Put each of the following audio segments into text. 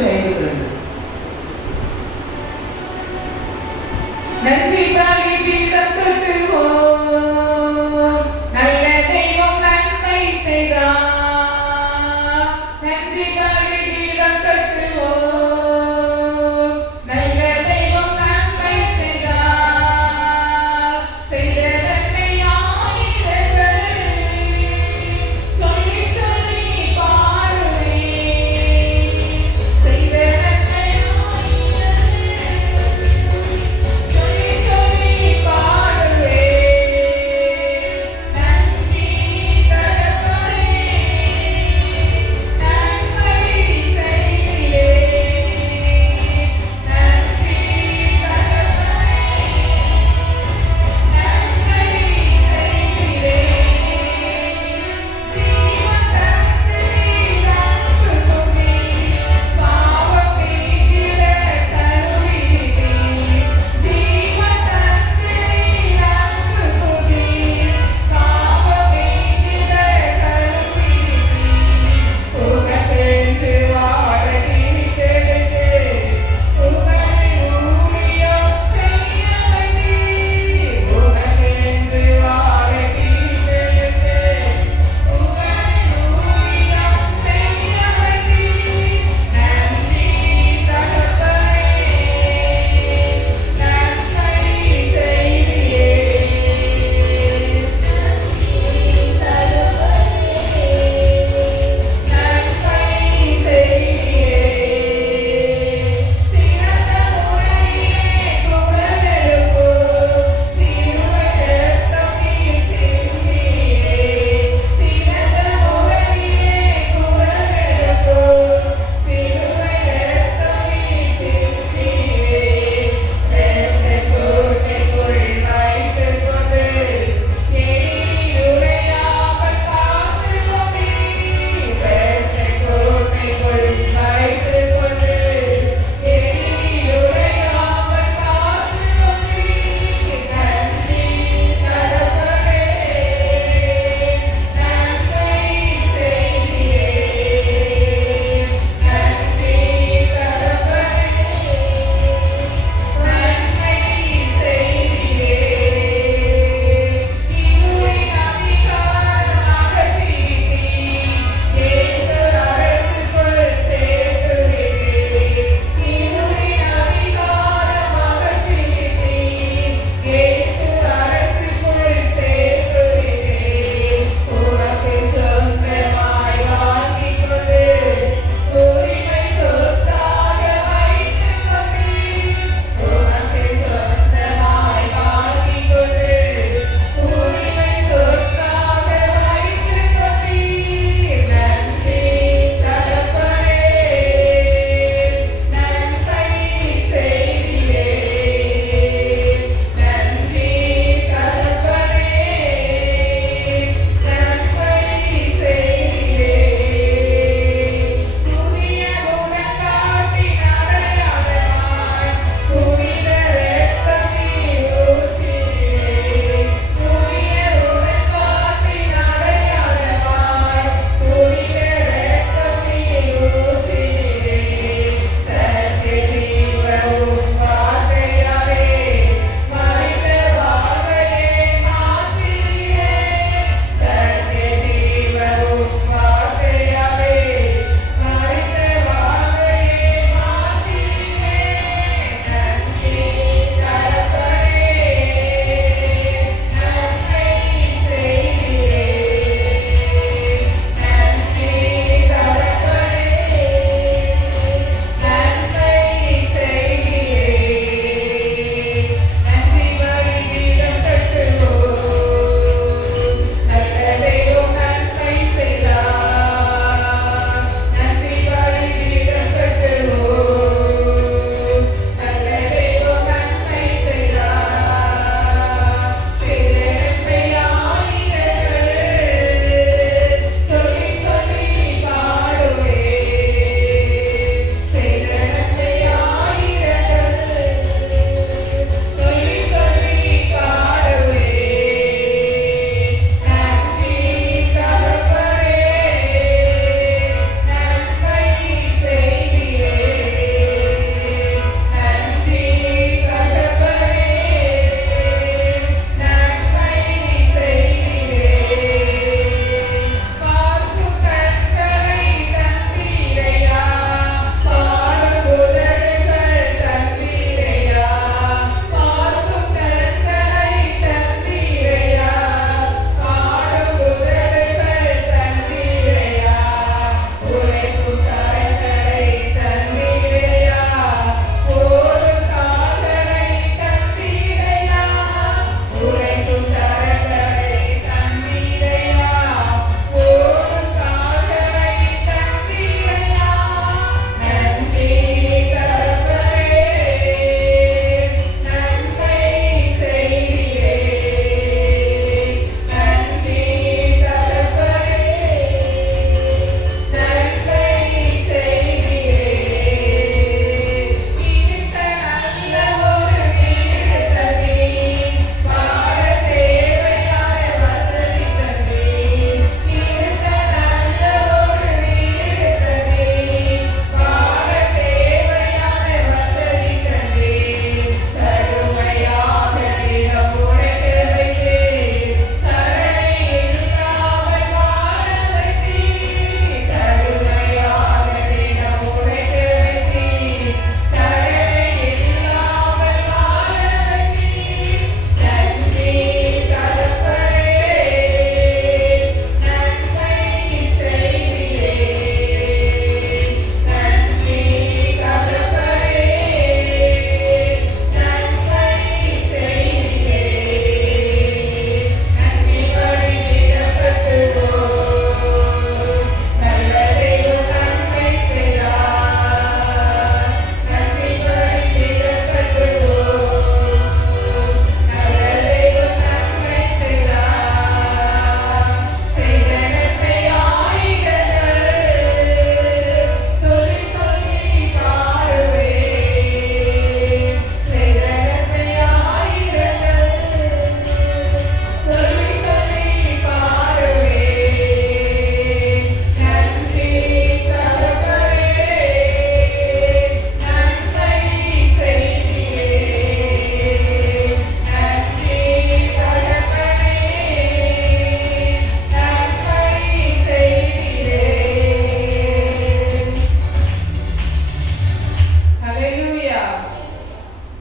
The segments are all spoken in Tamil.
152. நன்றி பலி பீடம் கட்டுவோம், நல்ல தெய்வம் நன்மை செய்தார். நன்றி பலி பீடம் கட்டுவோம், நல்ல தெய்வம் நன்மை செய்தார். செய்த நன்மை ஆயிரங்கள் சொல்லி சொல்லி பாடுவேன். செய்த நன்மை ஆயிரங்கள் சொல்லி சொல்லி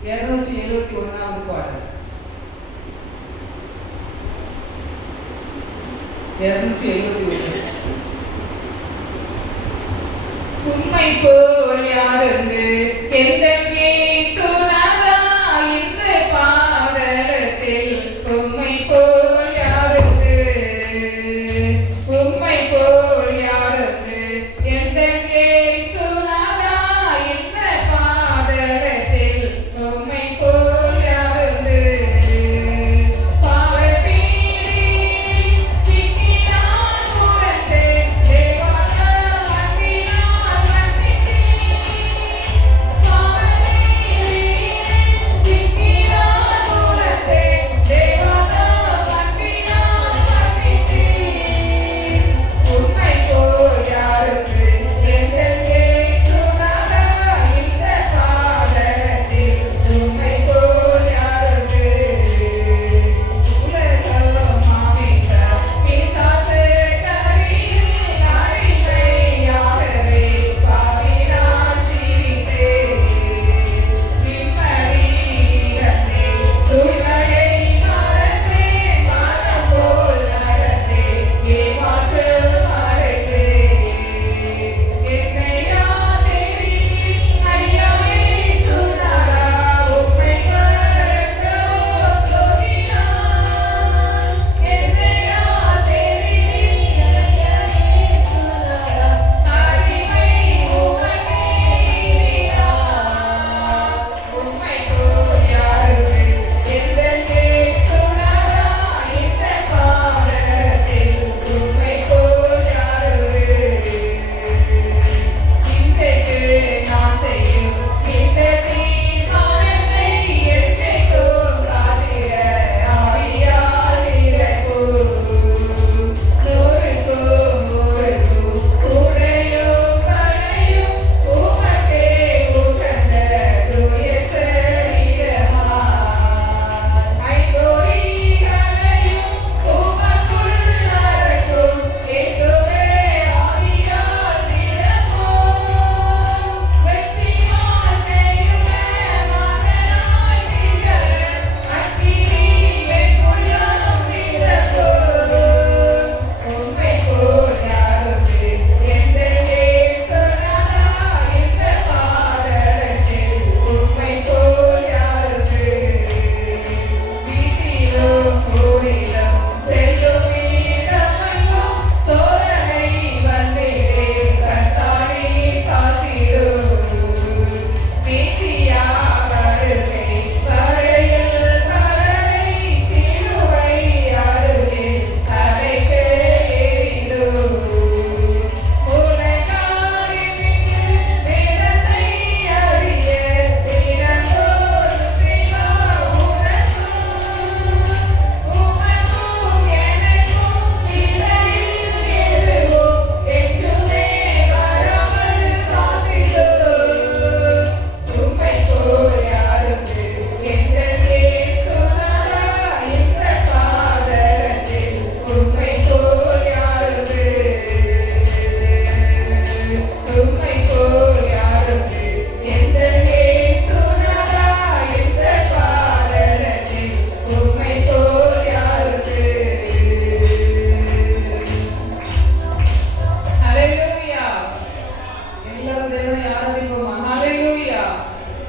271வது பாடல். 271. உம்மை போல் யாருண்டு எந்தன் இயேசுநாதா இந்த பாதலத்தில் உம்மை போல் யாருண்டு உம்மை போல் யாருண்டு எந்தன் இயேசுநாதா இந்த பாதலத்தில் உம்மை போல் யாருண்டு பாவப்பீடியில் சிக்கினான் உலகே தேவான அன்பினால் வந்தித்தீர் பாவப்பீடியில் சிக்கினான் உலகே தேவான அன்பினால் வந்தித்தீர் உம்மை போல் யாருண்டு எங்கள் இயேசுநாதா இந்த பாதலத்தில் உம்மை போல் யாருண்டு உலகம் மாமிச பிசாசு கரையில் அறிவையாகவே பாவினான் ஜீவித்தேன் நிம்மதியிடத்தில் தூய்மையை மறந்தேன் மனம் போல் நடந்தேன் ஏமாற்று மறைத்தேன் என்னையா தேடினீர் ஐயா இயேசுநாதா உம்மை கரத்தோர் தொழினான் என்னையா தேடினீர் ஐயா இயேசுநாதா அடிமை உமக்கே நீதினான் உம்மை போல் யாருண்டு எந்தன் இயேசுநாதா இந்த பாதலத்தில் உம்மை போல் யாருண்டு இன்றைக்கு நான் செய்யும் இந்த தீர்மானத்தை என்றைக்கும் காத்திட ஆவியால் நிரப்பும். நூறுக்கும் நூறுக்கும் உடையும் வளையும் உமக்கே உகந்த தூய சரீரமாய் ஐம்பொறிகளையும் உமக்குள் அடக்கும் இயேசுவே ஆவியால் நிரப்பும். வெற்றி வாழ்க்கையுமே மகனாய் திகழ அக்கினி என் உள்ளம் நிரப்பும். உம்மை போல் யாருண்டு எந்தன் இயேசுநாதா இந்த பாதலத்தில் உம்மை போல் யாருண்டு வீட்டிலும் ஊரிலும் செல்லும் இடமெங்கும் சோதனை வந்திடே கர்த்தாவே காத்திடும் மீட்சியா வருகை வரையில் வரை சிலுவை அருகே அழைக்க ஏறிடும் உலகாரினின்று வேதத்தை அறிய தினந்தோறும் தேவா உனக்கும் உமக்கும் எனக்கும் இடையில் எதுவும் என்றுமே வராமல் காத்திடும். உம்மை போல் யாருண்டு எந்தன் இயேசுநாதா இந்த பாதலத்தில் உம்மை போல் யாருண்டு உம்மை போல் யாருண்டு எந்தன் இயேசுநாதா இந்த பாதலத்தில் உம்மை போல் யாருண்டு. ஹல்லேலூயா. எல்லாரும் தேவனை ஆராதிப்போமா? ஹல்லேலூயா.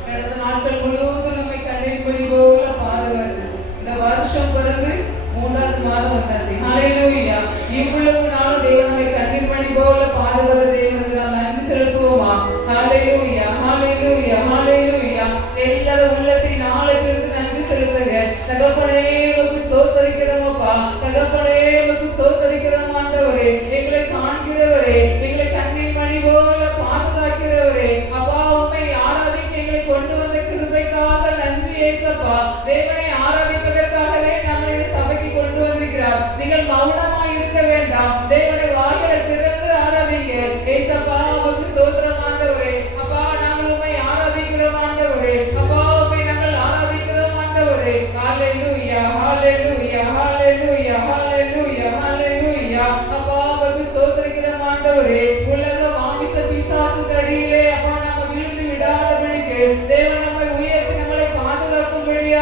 கடந்த நாட்கள் முழுவதும் நம்மை கண்ணின்படி போல பாதுகாத்து இந்த வருஷம் பிறந்து 3வது மாதம் வந்தாச்சு. ஹல்லேலூயா. இவ்வளவு நாளும் தேவன் நம்மை கண்ணின்படி போல பாதுகாத்த தேவனுக்கு நாம் நன்றி செலுத்துவோமா? ஹல்லேலூயா, ஹல்லேலூயா, ஹல்லேலூயா. எல்லாரும் உள்ளத்தின் ஆழத்திலிருந்து நன்றி செலுத்துங்க. தகப்பனே உமக்கு ஸ்தோத்திரிக்கிறோம் அப்பா. தகப்பனே உமக்கு ஸ்தோத்திரிக்கிறோம் ஆண்டவரே. எங்களை காண்கிறவரே, எங்களை கண்ணின் மணி போல பாதுகாக்கிறவரே. அப்பா உம்மை ஆராதிக்க எங்களை கொண்டு வந்த கிருபைக்காக நன்றி ஏசப்பா. தேவனை ஆராதிப்பதற்காகவே நம்மை இந்த சபைக்கு கொண்டு வந்திருக்கிறார். நீங்கள் மௌனமாய் இருக்க வேண்டாம். தேவனை வாயிலை திறந்து ஆராதிங்க. ஏசப்பா உமக்கு ஸ்தோத்திரம் ஆண்டவரே. அப்பா நாங்கள் உம்மை ஆராதிக்கிறோம் ஆண்டவரே. அப்பா உம்மை நாங்கள் ஆராதிக்கிறோம் ஆண்டவரே. ஹல்லேலூயா, ஹல்லேலூயா, ஹல்லேலூயா, ஹல்லேலூயா, ஹல்லேலூயா. அப்பா உமக்கு ஸ்தோத்திரிக்கிறோம் ஆண்டவரே. உலக மாமிச பிசாசுக்கு அடியிலே அப்பா நாம விழுந்து விடாதபடிக்கு தேவன் நம்மை உயர்த்தி நம்மளை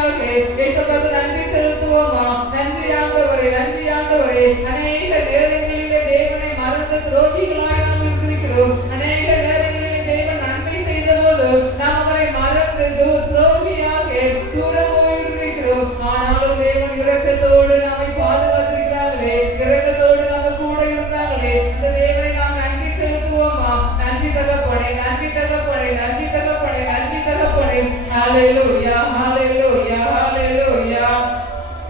கிருபைக்காக இயேசுவுக்கு நன்றி செலுத்துவோமா. நன்றி ஆண்டவரே, நன்றி ஆண்டவரே. அநேக நேரங்களிலே தேவனை மறந்த துரோகிகளாய் நாம் இருக்கிறோம். அநேக நேரங்களிலே தேவன் நன்மை செய்த போது நாம் அவரை மறந்து துரோகியாக தூரம் போயிருக்கிறோம். ஆனாலும் தேவன் இரக்கத்தோடு நம்மை பாதுகாத்திருக்கிறார்களே, இரக்கத்தோடு நம்ம கூட இருந்தாங்களே. இந்த தேவனை நாம் நன்றி செலுத்துவோமா. நன்றி தகப்பனே, நன்றி தகப்பனே, நன்றி தகப்பனே, நன்றி தகப்பனே. ஹalleluya, ஹalleluya, ஹalleluya.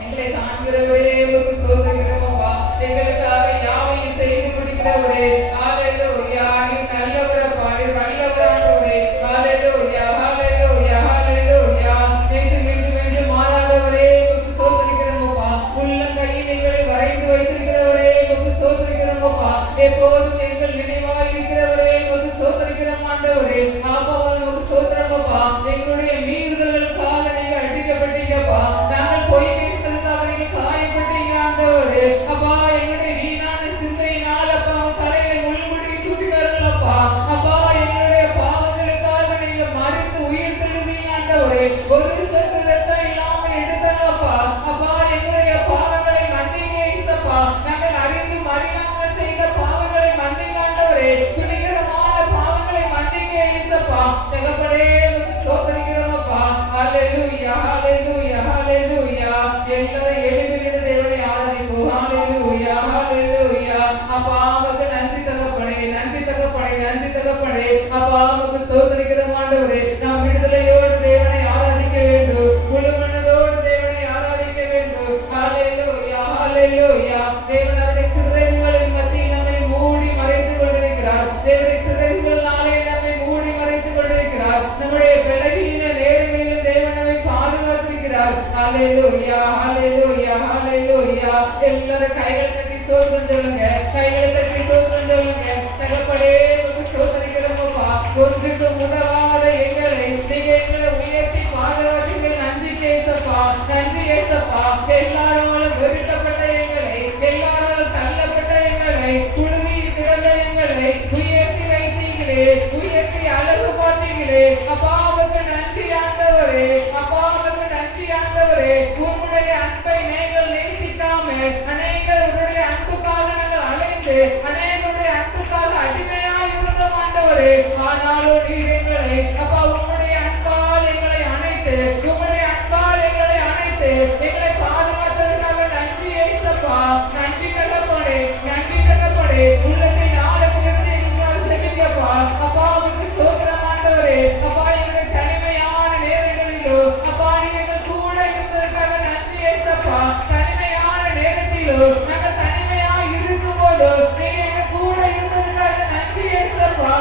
எங்களை காண்கிறவரே உமக்கு ஸ்தோத்திரிக்கிறோம் அப்பா. எங்களுக்காக யாவையும் செய்து முடிக்கிறவரே. ஹalleluya. நீர் நல்லவரப்பா, நீர் வல்லவரானவரே. ஹalleluya, ஹalleluya, ஹalleluya. நேற்று இன்று மாறாதவரே உமக்கு ஸ்தோத்திரிக்கிறோம் அப்பா. உள்ளங்கையில் எங்களை வரைந்து வைத்திருக்கிறவரே உமக்கு ஸ்தோத்திரிக்கிறோம் அப்பா. எப்போதும் எங்கள் நினைவாய் இருக்கிறவரே உமக்கு ஸ்தோத்திரிக்கிறோம் ஆண்டவரே. அப்பா உமக்கு ஸ்தோத்திரம் அப்பா. எங்களுடைய மீறுதல்களுக்காக நீங்க அடிக்கப்பட்டீங்கப்பா. நாங்கள் பொய் பேசுறதுக்காக நீங்க காயப்பட்டீங்க ஆண்டவரே. அப்பா எங்களுடைய வீணான சிந்தையினால் அப்பா தலையில முள்முடி சூட்டினார்கள் அப்பா. அப்பா எங்களுடைய பாவங்களுக்காக நீங்க மறித்து உயிர் தெழுந்தீங்க ஆண்டவரே. ஒரு சொட்டு ரத்தம் இல்லாம எடுத்தாங்கப்பா. அப்பா எங்களுடைய பாவங்களை மன்னிங்க இயேசுப்பா. நாங்கள் அறிந்து அறியாம செய்த பாவங்களை மன்னிங்க ஆண்டவரே. துணிகரமான பாவங்களை மன்னிங்க இயேசுப்பா. தகப்பனே உமக்கு ஸ்தோத்திரிக்கிறோம் அப்பா. ஹalleluya, ஹalleluya, ஹalleluya. எல்லாரும் எழுப்பிட்டு தேவனை ஆராதிப்போம். ஹalleluya, ஹalleluya. அப்பா உமக்கு நன்றி தகப்பனே, நன்றி தகப்பனே, நன்றி தகப்பனே. அப்பா உமக்கு ஸ்தோத்திரிக்கிறோம் ஆண்டவரே. நாம் விடுதலையோடு தேவனை ஆராதிக்க வேண்டும். முழு மனதோடு தேவனை ஆராதிக்க வேண்டும். ஹalleluya, ஹalleluya. தேவன் அவருடைய சிறகுகளின் மத்தியில் நம்மை மூடி மறைத்து கொண்டிருக்கிறார். தேவனுடைய சிறகுகளினாலே நம்மை மூடி மறைத்து கொண்டிருக்கிறார். நம்முடைய பலவீன நேரங்களிலும் தேவன் நம்மை பாதுகாத்திருக்கிறார். ஹalleluya, ஹalleluya, ஹalleluya. எல்லாரும் கைகளை தட்டி ஸ்தோத்திரம் சொல்லுங்க. கைகளை தட்டி ஸ்தோத்திரம் சொல்லுங்க. தகப்பனே உமக்கு ஸ்தோத்திரிக்கிறோம் அப்பா. ஒன்றுக்கு உதவாத எங்களை நீங்க எங்களை உயர்த்தி பாதுகாத்தீங்க. நன்றி இயேசுப்பா, நன்றி இயேசுப்பா. எல்லாராலும் வெறுக்கப்பட்ட எங்களை, எல்லாராலும் தள்ளப்பட்ட எங்களை, புழுதியில் கிடந்த எங்களை உயர்த்தி வைத்தீங்களே, உயர்த்தி அழகு பார்த்தீங்களே. அப்பா உமக்கு நன்றி ஆண்டவரே. அப்பா உமக்கு நன்றி ஆண்டவரே. உம்முடைய அன்பை நீங்கள் நேசிக்காம அநேகருடைய அன்புக்காக நாங்கள் அலைந்து அநேகருடைய அன்புக்காக அடிமையாய் இருந்தோம் ஆண்டவரே. ஆனாலும் நீர் எங்களை அப்பா உம்முடைய அன்பால் எங்களை அணைத்து, உம்முடைய அன்பால் எங்களை அணைத்து எங்களை பாதுகாத்ததற்காக நன்றி இயேசுப்பா. நன்றி தகப்பனே, நன்றி தகப்பனே. உள்ளத்தின் ஆழத்திலிருந்து எங்களுக்காக செபிக்கப்பா. அப்பா உமக்கு ஸ்தோத்திரம் ஆண்டவரே. அப்பா எங்களுடைய தனிமையான நேரங்களிலோ அப்பா நீங்க எங்கள் கூட இருந்ததற்காக நன்றி இயேசுப்பா. தனிமையான நேரத்திலோ நாங்கள் தனிமையா இருக்கும் போதோ நீங்க எங்க கூட இருந்ததற்காக நன்றி இயேசுப்பா.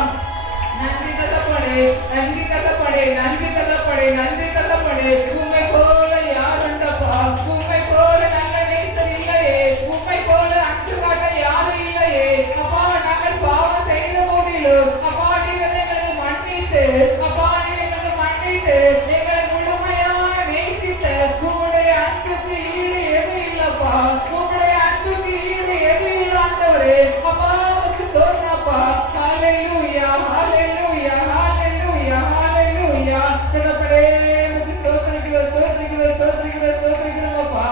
நன்றி தகப்பனே, நன்றி தகப்பனே, நன்றி தகப்பனே, நன்றி தகப்பனே. உம்மை போல யாருண்டப்பா? உம்மை போல நல்ல நேசர் இல்லையே. உம்மை போல அன்பு காட்ட யாரும் இல்லையே. அப்பா நாங்கள் பாவம் செய்த போதிலும் அப்பா நீர் எங்களுக்கு மன்னித்து, அப்பா நீர் எங்களுக்கு மன்னித்து எங்களை முழுமையாக நேசித்த உம்முடைய அன்புக்கு ஈடு எது இல்லப்பா. உம்முடைய அன்புக்கு ஈடு எது இல்லை ஆண்டவரே. அப்பா உமக்கு ஸ்தோத்திரப்பா. ஹalleluya, ஹalleluya, ஹalleluya, ஹalleluya. தகப்பனே உமக்கு ஸ்தோத்திரிக்கிறோம், ஸ்தோத்திரிக்கிறோம், ஸ்தோத்திரிக்கிறோம், ஸ்தோத்திரிக்கிறோம் அப்பா.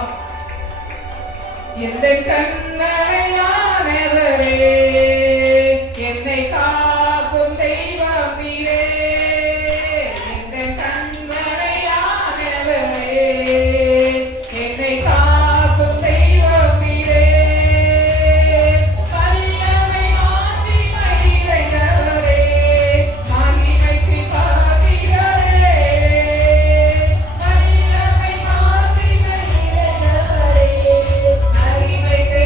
எந்த கண்மலையானவரே, என்னை காக்கும் தெய்வம் நீரே. எந்த கண்மலையானவரே, என்னை காக்கும் தெய்வம் நீரே. வல்லமை மாட்சிமை நிறைந்தவரே, மகிமைக்கு பாத்திரரே. வல்லமை மாட்சிமை நிறைந்தவரே, மகிமைக்கு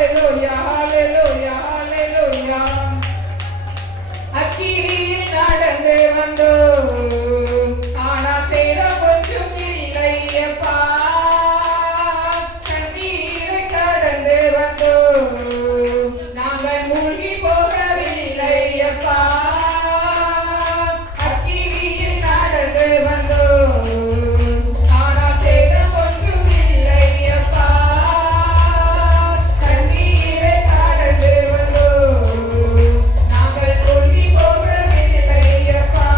ஹalleluya ஹalleluya ஹalleluya. அக்கினியில் நடந்து வந்தோம், ஆனா சேதம் ஒன்றும் இல்லையப்பா. கண்ணீரை கடந்து வந்தோம், நாங்கள் மூழ்கி போகவில்லையப்பா. அக்கினியில் நடந்து வந்தோம், ஆனா சேதம் ஒன்றும் இல்லையப்பா. கண்ணீரை கடந்து வந்தோம், நாங்கள் மூழ்கி போகவில்லையப்பா.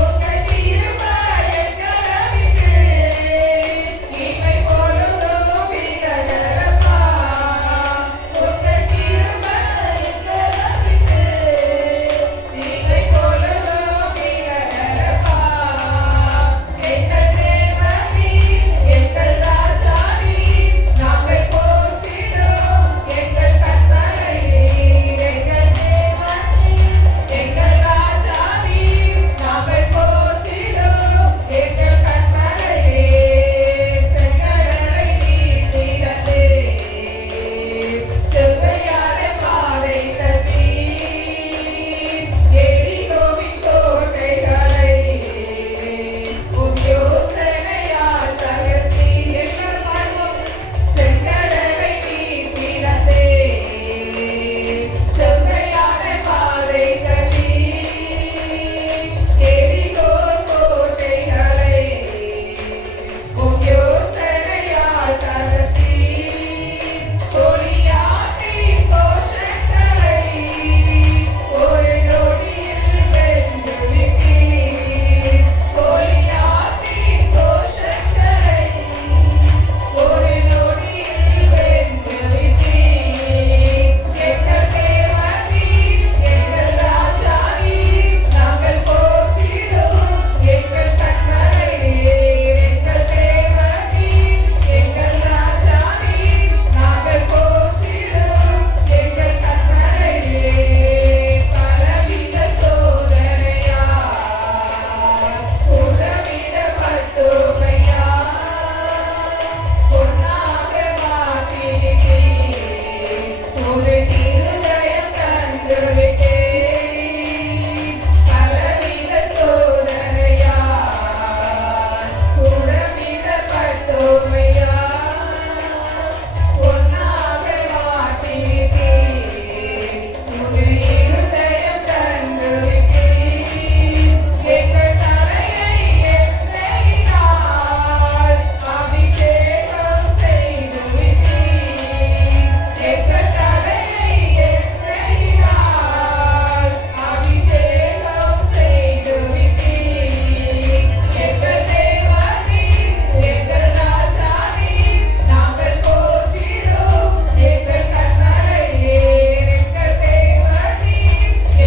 உங்க கிருபை எங்களை விட்டு இமை பொழுதும் விலகலப்பா. உங்க கிருபை எங்களை விட்டு இமை பொழுதும் விலகலப்பா. எங்கள் தேவனே, எங்கள் ராஜாவே, நாங்கள் போற்றிடும் எங்கள் கர்த்தரை. எங்கள் தேவனே, எங்கள் ராஜாவே, நாங்கள் போற்றிடும் எங்கள் கர்த்தரை. செங்கடலை நீட்டிடத்தே, செவ்வையான பாதை தட்டி, எரிகோவின் கோட்டைகளை உம் யோசனையால் தகர்த்தி. எல்லாரும் பாடுவோம். செங்கடலை நீட்டிடத்தே, செவ்வையான பாதை தட்டி, எரிகோ கோட்டைகளை உம் யோசனையால் தகர்த்தி. கோலியாத்தின் கோஷங்களை ஒரு நொடியில் வென்றுவிட்டீர். கோலியாத்தின் கோஷங்களை ஒரு நொடியில் வென்றுவிட்டீர். எங்கள் தேவனே, எங்கள் ராஜாவே, நாங்கள் போற்றிடும் எங்கள் கர்த்தரை. எங்கள் தேவனே, எங்கள் ராஜாவே, நாங்கள் போற்றிடும் எங்கள் கர்த்தரை. பலவித சோதனையால் உடவிடப்பட்டோமையா, பொன்னாக மாற்றினீர். ஒரு இருதயம் தந்துவிட்டீர். பலவித சோதனையால் உடவிடப்பட்டோமையா, பொன்னாக மாற்றினீர். ஒரு இருதயம் தந்துவிட்டீர். எங்கள் தலையை எண்ணெயினால் அபிஷேகம் செய்துவிட்டீர். எங்கள் தலையை எண்ணெயினால் அபிஷேகம் செய்துவிட்டீர். எங்கள் தேவனே, எங்கள் ராஜாவே, நாங்கள் போற்றிடும் எங்கள் கர்த்தரை. எங்கள் தேவனே,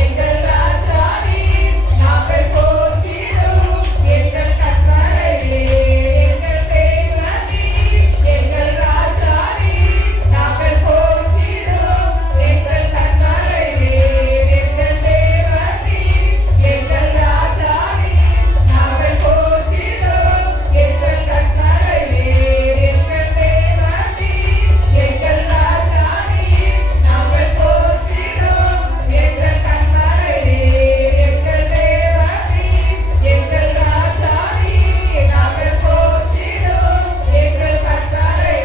எங்கள் ராஜாவே, நாங்கள் போற்றிடும் எங்கள் கர்த்தரை. எங்கள் தேவனே, எங்கள் ராஜாவே, நாங்கள் போற்றிடும் எங்கள் கர்த்தரை. எங்கள் தேவனே, எங்கள் ராஜாவே, நாங்கள் போற்றிடும் எங்கள் கர்த்தரை. எங்கள் தேவனே, எங்கள் ராஜாவே, நாங்கள் போற்றிடும் எங்கள் கர்த்தரை. எங்கள் தேவனே, எங்கள் ராஜாவே, நாங்கள் போற்றிடும் எங்கள் கர்த்தரை.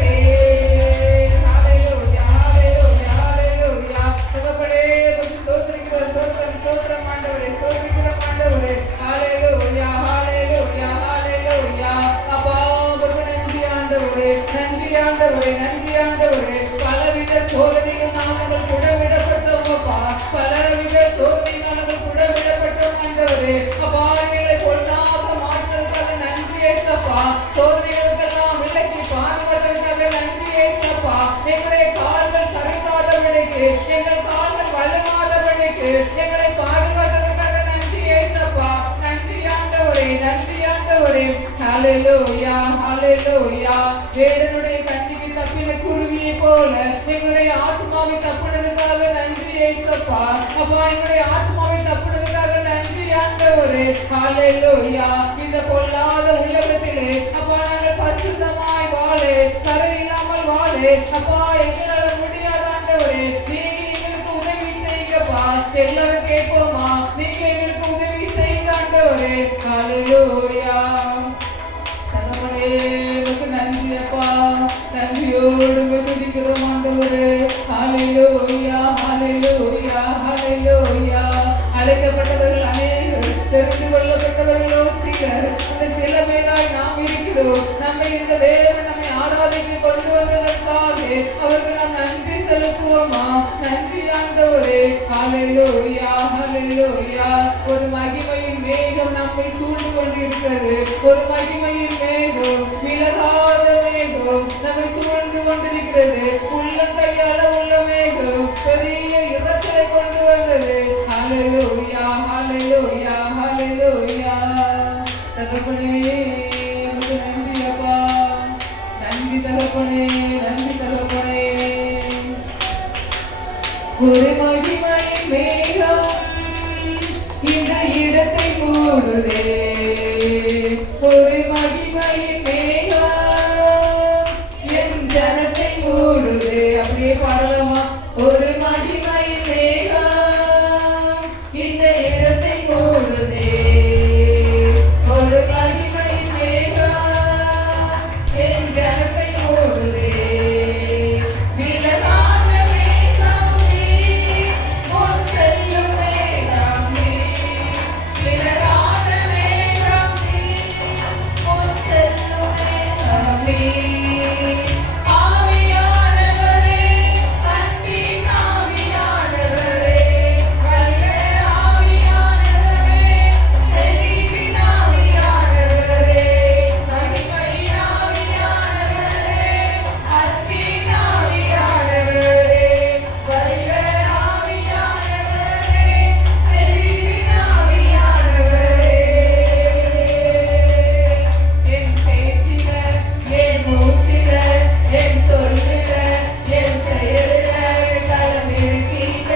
ஹalleluya ஹalleluya ஹalleluya. தகப்பனே, உம்மை ஸ்தோத்திரிக்கிறோம், ஸ்தோத்திரம் ஸ்தோத்திரம் ஆண்டவரே, ஸ்தோத்திரிக்கிறோம் ஆண்டவரே. ஹalleluya ஹalleluya ஹalleluya. அப்பா உமக்கு நன்றி ஆண்டவரே, நன்றி ஆண்டவரே, நன்றி ஆண்டவரே. பலவித சோதனைகள் நாங்கள் புடவிடப்பட்டோமப்பா, பலவித சோதனைகள் நாங்கள் புடவிடப்பட்டோம் ஆண்டவரே. அப்பா எங்களை பொன்னாக மாற்றுவதற்காக நன்றி ஏசப்பா. சோதனைகளுக்கெல்லாம் விலக்கி பாதுகாத்ததற்காக நன்றி ஏசப்பா. எங்களுடைய கால்கள் சறுக்காதபடிக்கு, எங்கள் கால்கள் வழுவாதபடிக்கு எங்களை பாதுகாத்ததற்காக நன்றி ஏசப்பா. நன்றி ஆண்டவரே, நன்றி ஆண்டவரே. ஹalleluya ஹalleluya. வேடனுடைய கண்ணிக்கு தப்பின குருவியை போல எங்களுடைய ஆத்மாவை தப்புனதுக்காக நன்றி ஏசப்பா. அப்பா எங்களுடைய ஆத்மாவை தப்புனதுக்காக நன்றி ஆண்டவரே. ஹalleluya. இந்த பொல்லாத உலகத்திலே அப்பா நாங்கள் பரிசுத்தமாய் வாழ, கரை இல்லாமல் வாழ அப்பா எங்களால் ஹalleluya ஹalleluya ஹalleluya. அழைக்கப்பட்டவர்கள் அநேகர், தெரிந்து கொள்ளப்பட்டவர்களோ சிலர். இந்த சில பேராய் நாம் இருக்கிறோம். நம்மை இந்த தேவன் நம்மை ஆராதிக்க கொண்டு வந்ததற்காக அவருக்கு நாம் நன்றி செலுத்துவோமா? நன்றி ஆண்டவரே. ஹalleluya ஹalleluya. ஒரு மகிமையின் மேகம் நம்மை சூழ்ந்து கொண்டிருக்கிறது. ஒரு மகிமையின் மேகம், விலகாத மேகம் நம்மை சூழ்ந்து கொண்டிருக்கிறது. உள்ளங்கையால உள்ள மேகம் பெரிய இரைச்சலை கொண்டு வந்தது. ஹalleluya ஹalleluya ஹalleluya. தகப்பனே உமக்கு நன்றி அப்பா. நன்றி தகப்பனே, நன்றி தகப்பனே. ஒரு மகிமையின் மேகம் இந்த இடத்தை மூடுதே. ஒரு மகிமையின் மேகம் என் ஜனத்தை மூடுதே. அப்படியே பாடலாமா? ஒரு மகிமையின் மேகம் இந்த இடத்தை மூடுதே. ஒரு மகிமையின் மேகம் என் ஜனத்தை மூடுதே. விலகாத மேகம் நீ, முன் செல்லும் மேகம் நீ. விலகாத மேகம் நீ, முன் செல்லும் மேகம் நீ. ஆவியானவரே, அன்பின் ஆவியானவரே, வல்ல ஆவியானவரே, தெளிவின் ஆவியானவரே, மகிமையின் ஆவியானவரே, அன்பின் ஆவியானவரே, வல்ல ஆவியானவரே, தெளிவின் ஆவியானவரே. என் பேச்சில, என் மூச்சில, என் சொல்லில, என் செயலில கலந்திருக்கீங்க.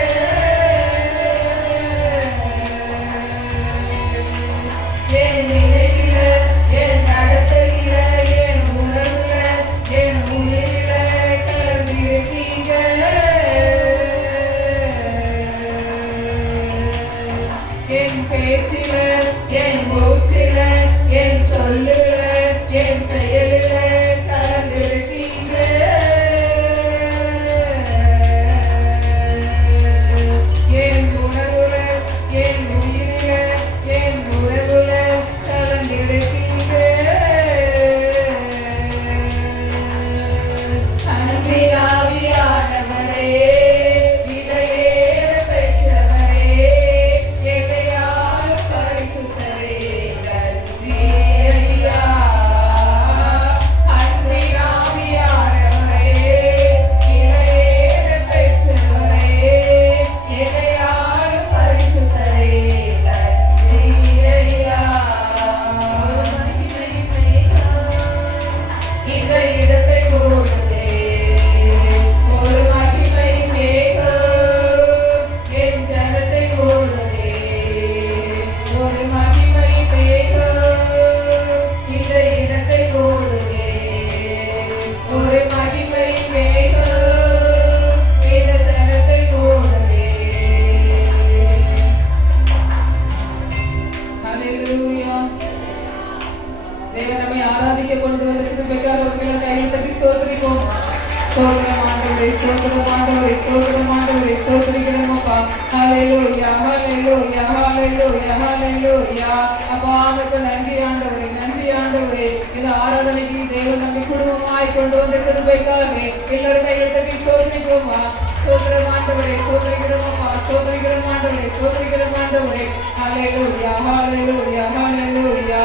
என் நினைவில, என் நடத்தையில, என் உணர்வுல, என் உயிரில கலந்திருக்கீங்க. என் பேச்சில, என் மூச்சில, என் சொல்லுல, என் செயலில கலந்திருக்கீங்க. என் உணர்வுல, என் உயிரில, என் உறவுல கலந்திருக்கீங்க. அன்பின் ஆவியானவரே, விலையேற பெற்றவரே, எதையாலும் பரிசுத்தரே, நன்றி ஐயா. அன்பின் ஆவியானவரே, விலையேற பெற்றவரே, எதையாலும் பரிசுத்தரே, நன்றி ஐயா. ஒரு மகிமையின் மேகம் இந்த இடத்தை மூடுதே. ஒரு மகிமையின் மேகம் என் ஜனத்தை மூடுதே. ஒரு மகிமையின் மேகம் இந்த இடத்தை மூடுதே. ஒரு மகிமையின் மேகம் இந்த ஜனத்தை மூடுதே. ஹalleluya. தேவன் நம்மை ஆராதிக்க கொண்டு வந்த கிருபைக்காக அவர்களை கையில் தட்டி ஸ்தோத்திரிப்போம். ஸ்தோத்திரம் ஆண்டவரே, ஸ்தோத்திரம் ஆண்டவரே, ஸ்தோத்திரம் ஆண்டவரே, ஸ்தோத்திரிக்கிறோம் அப்பா. ஹalleluya ஹalleluya ஹalleluya ஹalleluya. அப்பா உமக்கு நன்றி ஆண்டவரே, நன்றி ஆண்டவரே. இந்த ஆராதனைக்கு தேவன் நம்மை குடும்பமாய் கொண்டு வந்த கிருபைக்காக எல்லாரும் கையில் தட்டி ஸ்தோத்திரிப்போமா. ஸ்தோத்திரம் ஆண்டவரே, ஸ்தோத்திரிக்கிறோம் அப்பா. ஸ்தோத்திரிக்கிறோம் ஆண்டவரே, ஸ்தோத்திரிக்கிறோம் ஆண்டவரே. ஹalleluya ஹalleluya ஹalleluya.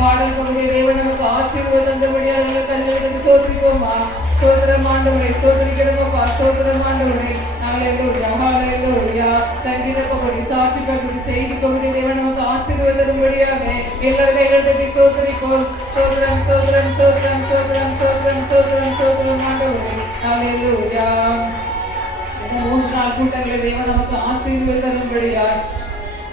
பாடல் பகுதி தேவன் நமக்கு ஆசீர்வாதம் தந்தபடியாக எல்லாரும் ஸ்தோத்திரிப்போமா. ஸ்தோத்திரம் ஆண்டவரே, ஸ்தோத்திரிக்கிறோம் அப்பா. ஸ்தோத்திரம் ஆண்டவரே. ஹalleluya ஹalleluya. சங்கீத பகுதி, சாட்சி பகுதி, செய்தி பகுதி தேவன் நமக்கு ஆசீர்வாதம் தரும்படியாக எல்லாரும் கைகள் தட்டி ஸ்தோத்திரிப்போம். ஸ்தோத்திரம் ஸ்தோத்திரம் ஸ்தோத்திரம் ஸ்தோத்திரம் ஸ்தோத்திரம் ஸ்தோத்திரம் ஸ்தோத்திரம் ஆண்டவரே. ஹalleluya. இந்த 3 நாள் கூட்டங்களை தேவன் நமக்கு ஆசீர்வாதம் தரும்படியாக,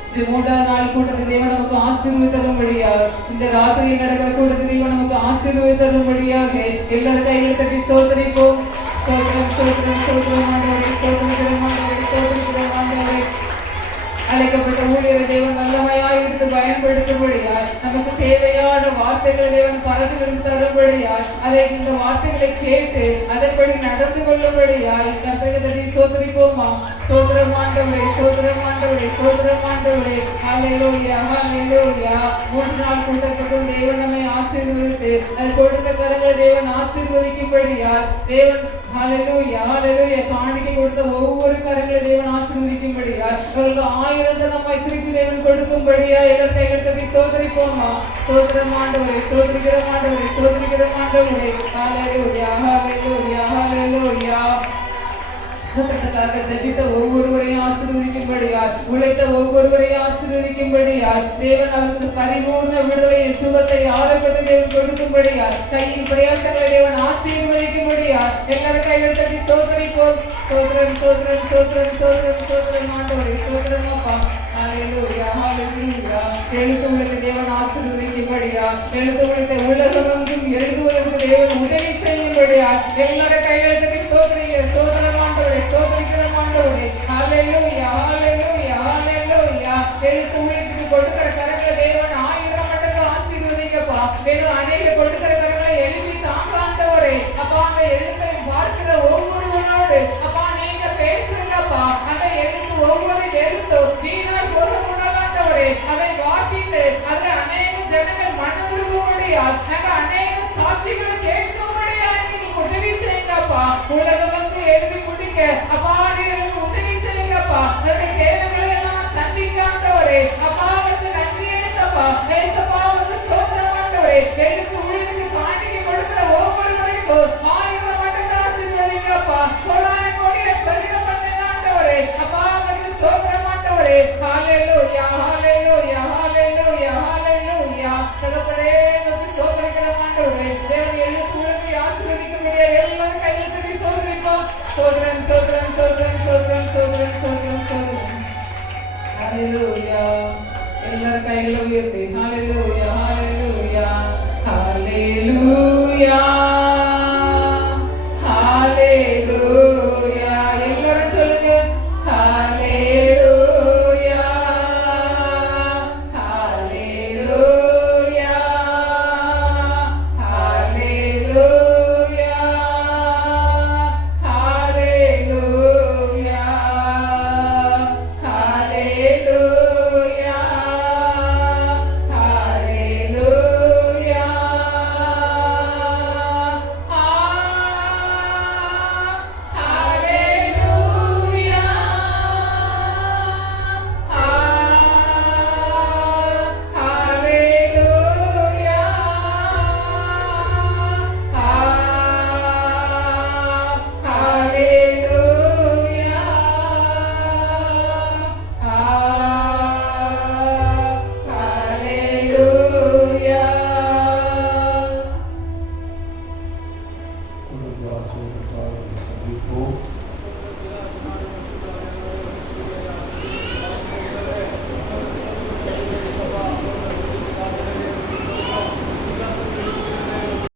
இந்த 3ஆவது நாள் கூட்டத்தை தேவன் நமக்கு ஆசீர்வாதம் தரும்படியாக, இந்த ராத்திரியில் நடக்கிற கூட்டத்தை தேவன் நமக்கு ஆசீர்வாதம் தரும்படியாக எல்லாரும் கைகளை தட்டி ஸ்தோத்திரிப்போம். ஸ்தோத்திரம் ஸ்தோத்திரம் ஸ்தோத்திரம் ஆண்டவரே, ஸ்தோத்திரிக்கிறோம் ஆண்டவரே, ஸ்தோத்திரிக்கிறோம் ஆண்டவரே. அழைக்கப்பட்ட ஊழியரை தேவன் வல்லமையாய் எடுத்து பயன்படுத்தும்படியாய், நமக்கு தேவையான வார்த்தைகளை தேவன் பரத்திலிருந்து தரும்படியாய், அதை இந்த வார்த்தைகளை கேட்டு அதன்படி நடந்து கொள்ளும்படியாய் கர்த்தருக்கு ஸ்தோத்திரிப்போமா. ஸ்தோத்திரம் ஆண்டவரே, ஸ்தோத்திரம் ஆண்டவரே, ஸ்தோத்திரம் ஆண்டவரே. ஹல்லேலூயா, ஹல்லேலூயா. 3 நாள் கூட்டத்துக்கும் தேவன் நம்மை ஆசீர்வதித்து அது கொடுத்த கரங்களை தேவன் ஆசீர்வதிக்கும்படியா தேவன் ஹல்லேலூயா, ஹல்லேலூயா காணிக்கை கொடுத்த ஒவ்வொரு கரங்களை தேவன் ஆசீர்வதிக்கும்படியா அவர்களுக்கு 1000 தனமாய் திருப்பி தேவன் கொடுக்கும்படியா எல்லாரும் கைகள் தட்டி ஸ்தோத்திரிப்போமா. ஸ்தோத்திரம் ஆண்டவரே, ஸ்தோத்திரிக்கிறோம் ஆண்டவரே, ஸ்தோத்திரிக்கிறோம் ஆண்டவரே. ஹல்லேலூயா, ஹல்லேலூயா, ஹல்லேலூயா. கூட்டத்துக்காக ஜெபித்த ஒவ்வொருவரையும் ஆசீர்வதிக்கும்படியாய், உழைத்த ஒவ்வொருவரையும் ஆசீர்வதிக்கும்படியாய் தேவன் அவருக்கு பரிபூர்ண விடுதலையை, சுகத்தை, ஆரோக்கியத்தை தேவன் கொடுக்கும்படியாய், கையின் பிரயாசங்களை தேவன் ஆசீர்வதிக்கும்படியாய் எல்லாரும் கைகள் தட்டி ஸ்தோத்திரிப்போம். ஸ்தோத்திரம், ஸ்தோத்திரம், ஸ்தோத்திரம், ஸ்தோத்திரம், ஸ்தோத்திரம் ஆண்டவரே, ஸ்தோத்திரம் அப்பா. ஹல்லேலூயா, ஹல்லேலூயா. எழுத்து உலக தேவன் ஆசீர்வதிக்கும்படியா, எழுத்து உலக உலகமெங்கும் எழுதுவதற்கு தேவன் உதவி செய்யும்படியா எல்லாரும் கைகள் தட்டி ஸ்தோத்திரிங்க. ஸ்தோத்திரம் ஆண்டவரே, ஸ்தோத்திரிக்கிறோம் ஆண்டவரே. ஹல்லேலூயா, ஹல்லேலூயா, ஹல்லேலூயா. எழுத்து உலகத்துக்கு கொடுக்கிற கரங்களை தேவன் 1000 மடங்கு ஆசீர்வதிங்கப்பா. மேலும் அநேக கொடுக்கிற கரங்களை எழுப்பி தாங்க ஆண்டவரே. அப்பா அந்த எழுத்தை பார்க்கிற ஒவ்வொருவரோடு அப்பா நீங்க பேசுங்கப்பா. அந்த எழுத்து ஒவ்வொரு எழுத்தும் வீணாய் போகக்கூடாது ஆண்டவரே. அதை வாசித்து அதுல அநேக ஜனங்கள் மனம் திரும்பும்படியா, நாங்க அநேக சாட்சிகளை கேட்கும்படியா எங்களுக்கு உதவி செய்யுங்கப்பா. உலகம் வந்து எழுதி முடிக்க அப்பா நீங்க உதவி செய்யுங்கப்பா. அவருடைய தேவைகளை எல்லாம் சந்திக்க ஆண்டவரே. அப்பாவுக்கு நன்றி ஏசப்பா. ஏசப்பா உங்களுக்கு ஸ்தோத்திரம் ஆண்டவரே. எழுத்து உலகத்துக்கு காணிக்கை கொடுக்கிற ஒவ்வொருவரைக்கும் 1000 மடங்கு ஆசீர்வதிங்கப்பா. கொள்ளாய் கொடிய பெருக பண்ணுங்க ஆண்டவரே. அப்பா உங்களுக்கு ஸ்தோத்திரம் ஆண்டவரே. ஹல்லேலூயா, ஹல்லேலூயா, ஹல்லேலூயா, ஹல்லேலூயா. தகப்பனே உங்களுக்கு ஸ்தோத்திரிக்கிறோம் ஆண்டவரே. தேவன் எழுத்து உலகத்தை ஆசீர்வதிக்கும்படியா எல்லாரும் கையில் தட்டி ஸ்தோத்திரிப்போம். ஸ்தோத்திரம், ஸ்தோத்திரம், ஸ்தோத்திரம், ஸ்தோத்திரம், ஸ்தோத்திரம், ஸ்தோத்திரம், ஸ்தோத்திரம். ஹல்லேலூயா. எல்லாரும் கைகளை உயர்த்தி ஹல்லேலூயா, ஹல்லேலூயா, ஹல்லேலூயா, ஹல்லேலூயா. எல்லாரும் சொல்லுங்க ஹல்லேலூயா, ஹல்லேலூயா, ஹல்லேலூயா, ஹல்லேலூயா, ஹல்லேலூயா, ஹல்லேலூயா. சந்திப்போம்.